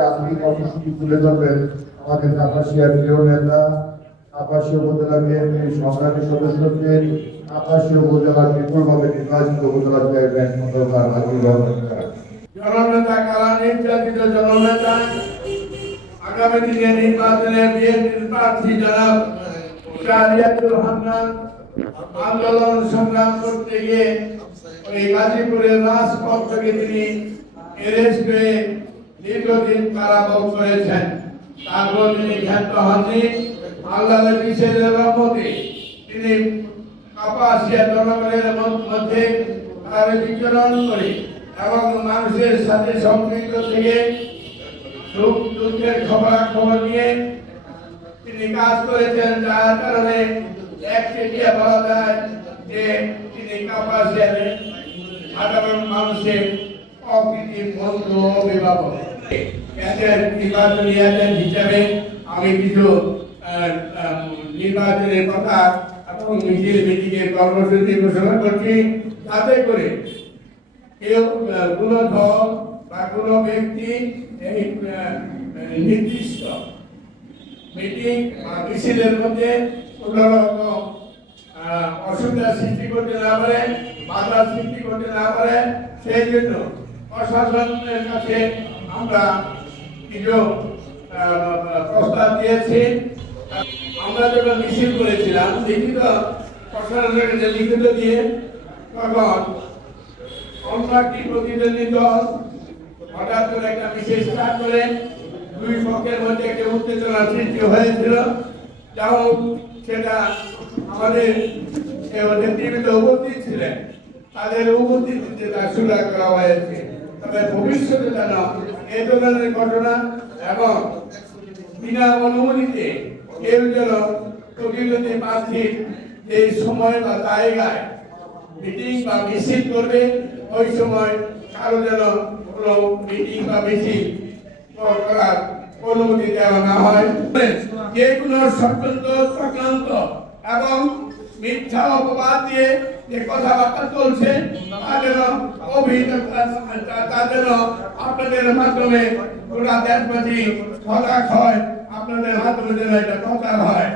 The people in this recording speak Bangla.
আধুনিক কর্মসূচি তুলে ধরবেন আমাদের কাপাসিয়ার প্রিয় নেতা কাপাসিয়া উপজেলা বিএনপির সংগ্রামী সদস্যকে কাপাসিয়া উপজেলা বিপুলভাবে নির্বাচিত উপজেলা চেয়ারম্যান খন্দকার হাজির জননেতা কারা? নির্যাতিত জননেতা। আগামী দিনে নির্বাচনে বিএনপির প্রার্থী জনাব শাহরিয়াতুল হান্নান আন্দোলন সংগ্রাম করতে গিয়ে ওই গাজীপুরের রাজপথ থেকে তিনি এরেস্ট হয়ে দীর্ঘদিন কারাভোগ করেছেন। তারপর তিনি খ্যাত হননি আল্লাহর বিশেষ রহমতে তিনি কাপাসিয়া জনগণের মধ্যে তার বিচরণ করে এবং মানুষের সাথে সম্পৃক্ত থেকে সুখ দুঃখের খবর খবর নিয়ে তিনি কাজ করেছেন, যার কারণে একটি দিয়ে বলা যায় যে তিনি কাপাসিয়ার সাধারণ মানুষের অকৃতির বন্ধু অভিভাবক। নির্বাচনী এজেন্ট হিসাবে আমি কিছু নির্বাচনের কথা এবং মিছিল মিটিংয়ের কর্মসূচি ঘোষণা করছি যাতে করে কেউ কোনো দল বা কোনো ব্যক্তি এই নির্দিষ্ট মিটিং বা মিছিলের মধ্যে কোনো রকম অসুবিধা সৃষ্টি করতে না পারে বাধা সৃষ্টি করতে না পারে সেই জন্য প্রশাসনের কাছে আমরা কিছু প্রস্তাব দিয়েছি। আমরা যখন মিছিল করেছিলাম, লিখিত, প্রশাসনের কাছে লিখিত দিয়ে, তখন অন্য একটি প্রতিদ্বন্দ্বী দল হঠাৎ করে একটা বিশেষ কাজ করে, দুই পক্ষের মধ্যে একটা উত্তেজনা সৃষ্টি হয়েছিল। যা হোক, সেটা আমাদের নেতৃবৃন্দ উপস্থিত ছিলেন। তাদের উপস্থিতিতে তা সুরা করা হয়েছে। তবে ভবিষ্যতে যেন এই ধরনের ঘটনা এবং বিনা অনুমতিতে কেউ যেন প্রতিদ্বন্দ্বী প্রার্থীর যে সময় বা জায়গায় মিটিং বা মিছিল করবে, ওই সময় কারও যেন কোনো মিটিং বা মিছিল করার অনুমতি দেওয়া না হয়। যে কোনো ষড়যন্ত্র চক্রান্ত এবং মিথ্যা অপবাদ দিয়ে যে কথাবার্তা চলছে তা যেন অভিযোগ তা যেন আপনাদের মাধ্যমে গোটা দেশবাসী সজাগ হয়, আপনাদের মাধ্যমে যেন এটা প্রচার হয়।